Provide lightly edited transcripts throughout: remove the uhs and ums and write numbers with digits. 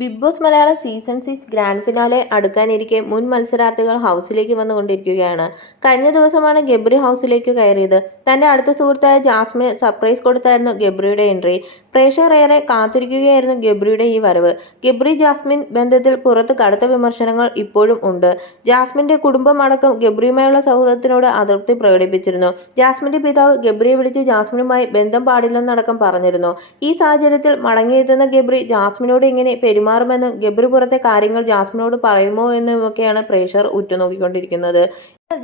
Big Boss Malayalam season 6 grand finale അടുക്കാനിരിക്കെ മുൻ മത്സരാർത്ഥികൾ ഹൗസിലേക്ക് വന്നുകൊണ്ടിരിക്കുകയാണ്. കഴിഞ്ഞ ദിവസമാണ് ഗബ്രി ഹൗസിലേക്ക് കയറിയത്. തന്റെ അടുത്ത സുഹൃത്തായ ജാസ്മിന് സർപ്രൈസ് കൊടുത്തായിരുന്നു ഗബ്രിയുടെ എൻട്രി. പ്രേക്ഷകർ ഏറെ കാത്തിരിക്കുകയായിരുന്നു ഗബ്രിയുടെ ഈ വരവ്. ഗബ്രി ജാസ്മിൻ ബന്ധത്തിൽ പുറത്ത് കടുത്ത വിമർശനങ്ങൾ ഇപ്പോഴും ഉണ്ട്. ജാസ്മിന്റെ കുടുംബം അടക്കം ഗബ്രിയുമായുള്ള സൗഹൃദത്തിനോട് അതൃപ്തി പ്രകടിപ്പിച്ചിരുന്നു. ജാസ്മിന്റെ പിതാവ് ഗബ്രിയെ വിളിച്ച് ജാസ്മിനുമായി ബന്ധം പാടില്ലെന്നടക്കം പറഞ്ഞിരുന്നു. ഈ സാഹചര്യത്തിൽ മടങ്ങിയെത്തുന്ന ഗബ്രി ജാസ്മിനോട് ഇങ്ങനെ പെരുമാറുമെന്നും ഗബ്രി പുറത്തെ കാര്യങ്ങൾ ജാസ്മിനോട് പറയുമോ എന്നുമൊക്കെയാണ് പ്രേക്ഷകർ ഉറ്റുനോക്കിക്കൊണ്ടിരിക്കുന്നത്.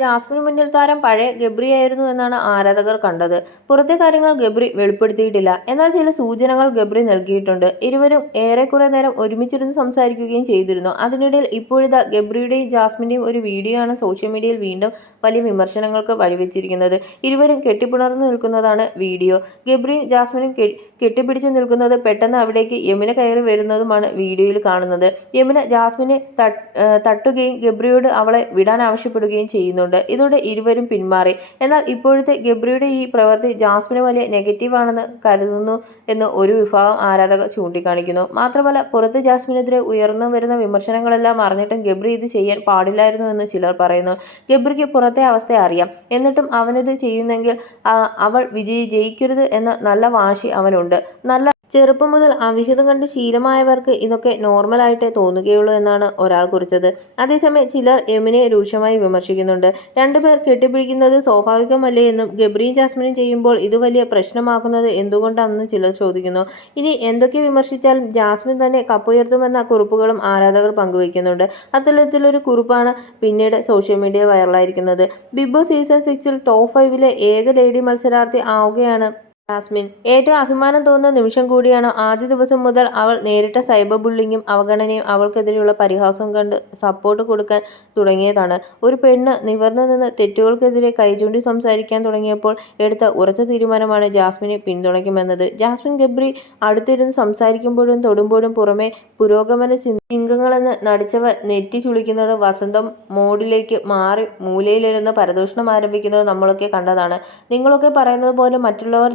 ജാസ്മിന് മുന്നിൽ താരം പഴയ ഗബ്രിയായിരുന്നു എന്നാണ് ആരാധകർ കണ്ടത്. പുറത്തെ കാര്യങ്ങൾ ഗബ്രി വെളിപ്പെടുത്തിയിട്ടില്ല. എന്നാൽ ചില സൂചനകൾ ഗബ്രി നൽകിയിട്ടുണ്ട്. ഇരുവരും ഏറെക്കുറെ നേരം ഒരുമിച്ചിരുന്ന് സംസാരിക്കുകയും ചെയ്തിരുന്നു. അതിനിടയിൽ ഇപ്പോഴിതാ ഗബ്രിയുടെയും ജാസ്മിന്റെയും ഒരു വീഡിയോ ആണ് സോഷ്യൽ മീഡിയയിൽ വീണ്ടും വലിയ വിമർശനങ്ങൾക്ക് വഴിവെച്ചിരിക്കുന്നത്. ഇരുവരും കെട്ടിപ്പിണർന്നു നിൽക്കുന്നതാണ് വീഡിയോ. ഗബ്രിയും ജാസ്മിനും കെട്ടിപ്പിടിച്ച് നിൽക്കുന്നത് പെട്ടെന്ന് അവിടേക്ക് യമുന കയറി വരുന്നതുമാണ് വീഡിയോയിൽ കാണുന്നത്. യമുന ജാസ്മിനെ തട്ടുകയും ഗബ്രിയോട് അവളെ വിടാൻ ആവശ്യപ്പെടുകയും ചെയ്യുന്നുണ്ട്. ഇതോടെ ഇരുവരും പിന്മാറി. എന്നാൽ ഇപ്പോഴത്തെ ഗബ്രിയുടെ ഈ പ്രവൃത്തി ജാസ്മിന് വലിയ നെഗറ്റീവാണെന്ന് കരുതുന്നു എന്ന് ഒരു വിഭാഗം ആരാധകർ ചൂണ്ടിക്കാണിക്കുന്നു. മാത്രമല്ല പുറത്ത് ജാസ്മിനെതിരെ ഉയർന്നു വരുന്ന വിമർശനങ്ങളെല്ലാം അറിഞ്ഞിട്ടും ഗബ്രി ഇത് ചെയ്യാൻ പാടില്ലായിരുന്നു എന്ന് ചിലർ പറയുന്നു. ഗബ്രിക്ക് പുറത്തെ അവസ്ഥ അറിയാം. എന്നിട്ടും അവനിത് ചെയ്യുന്നെങ്കിൽ അവൾ ജയിക്കരുത് എന്ന നല്ല വാശി അവനുണ്ട്. നല്ല ചെറുപ്പം മുതൽ അവിഹിതം കണ്ട് ശീലമായവർക്ക് ഇതൊക്കെ നോർമലായിട്ടേ തോന്നുകയുള്ളൂ എന്നാണ് ഒരാൾ കുറിച്ചത്. അതേസമയം ചിലർ യമുനയെ രൂക്ഷമായി വിമർശിക്കുന്നുണ്ട്. രണ്ടുപേർ കെട്ടിപ്പിടിക്കുന്നത് സ്വാഭാവികമല്ലേ എന്നും ഗബ്രിയും ജാസ്മിനും ചെയ്യുമ്പോൾ ഇത് വലിയ പ്രശ്നമാക്കുന്നത് എന്തുകൊണ്ടാണെന്ന് ചിലർ ചോദിക്കുന്നു. ഇനി എന്തൊക്കെ വിമർശിച്ചാലും ജാസ്മിൻ തന്നെ കപ്പുയർത്തുമെന്ന കുറിപ്പുകളും ആരാധകർ പങ്കുവയ്ക്കുന്നുണ്ട്. അത്തരത്തിലൊരു കുറിപ്പാണ് പിന്നീട് സോഷ്യൽ മീഡിയ വൈറലായിരിക്കുന്നത്. ബിഗ് ബോസ് സീസൺ 6 ടോപ്പ് 5 ഏക ലേഡി മത്സരാർത്ഥി ആവുകയാണ് ജാസ്മിൻ. ഏറ്റവും അഭിമാനം തോന്നുന്ന നിമിഷം കൂടിയാണ്. ആദ്യ ദിവസം മുതൽ അവൾ നേരിട്ട സൈബർ ബുള്ളിങ്ങും അവഗണനയും അവൾക്കെതിരെയുള്ള പരിഹാസവും കണ്ട് സപ്പോർട്ട് കൊടുക്കാൻ തുടങ്ങിയതാണ്. ഒരു പെണ്ണ് നിവർന്നു നിന്ന് തെറ്റുകൾക്കെതിരെ കൈചൂണ്ടി സംസാരിക്കാൻ തുടങ്ങിയപ്പോൾ എടുത്ത ഉറച്ച തീരുമാനമാണ് ജാസ്മിനെ പിന്തുണയ്ക്കുമെന്നത്. ജാസ്മിൻ ഗബ്രി അടുത്തിരുന്ന് സംസാരിക്കുമ്പോഴും തൊടുമ്പോഴും പുറമെ പുരോഗമന ചിങ്കങ്ങളെന്ന് നടിച്ചവർ നെറ്റി ചുളിക്കുന്നത് വസന്തം മോഡിലേക്ക് മാറി മൂലയിലിരുന്ന് പരദൂഷണം ആരംഭിക്കുന്നത് നമ്മളൊക്കെ കണ്ടതാണ്. നിങ്ങളൊക്കെ പറയുന്നത് പോലെ മറ്റുള്ളവർ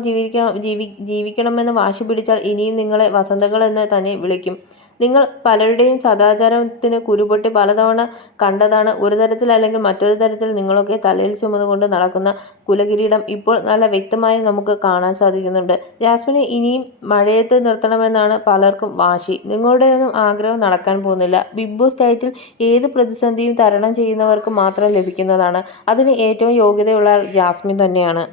ജീവിക്കണമെന്ന് വാശി പിടിച്ചാൽ ഇനിയും നിങ്ങളെ വസന്തങ്ങളെന്ന് തന്നെ വിളിക്കും. നിങ്ങൾ പലരുടെയും സദാചാരത്തിന് കുരുപൊട്ടി പലതവണ കണ്ടതാണ്. ഒരു തരത്തിൽ അല്ലെങ്കിൽ മറ്റൊരു തരത്തിൽ നിങ്ങളൊക്കെ തലയിൽ ചുമന്നുകൊണ്ട് നടക്കുന്ന കുലകിരീടം ഇപ്പോൾ നല്ല വ്യക്തമായി നമുക്ക് കാണാൻ സാധിക്കുന്നുണ്ട്. ജാസ്മിനെ ഇനിയും മഴയത്ത് നിർത്തണമെന്നാണ് പലർക്കും വാശി. നിങ്ങളുടെയൊന്നും ആഗ്രഹം നടക്കാൻ പോകുന്നില്ല. ബിഗ് ബോസ് ടൈറ്റിൽ ഏത് പ്രതിസന്ധിയും തരണം ചെയ്യുന്നവർക്ക് മാത്രം ലഭിക്കുന്നതാണ്. അതിന് ഏറ്റവും യോഗ്യതയുള്ള ആൾ ജാസ്മിൻ തന്നെയാണ്.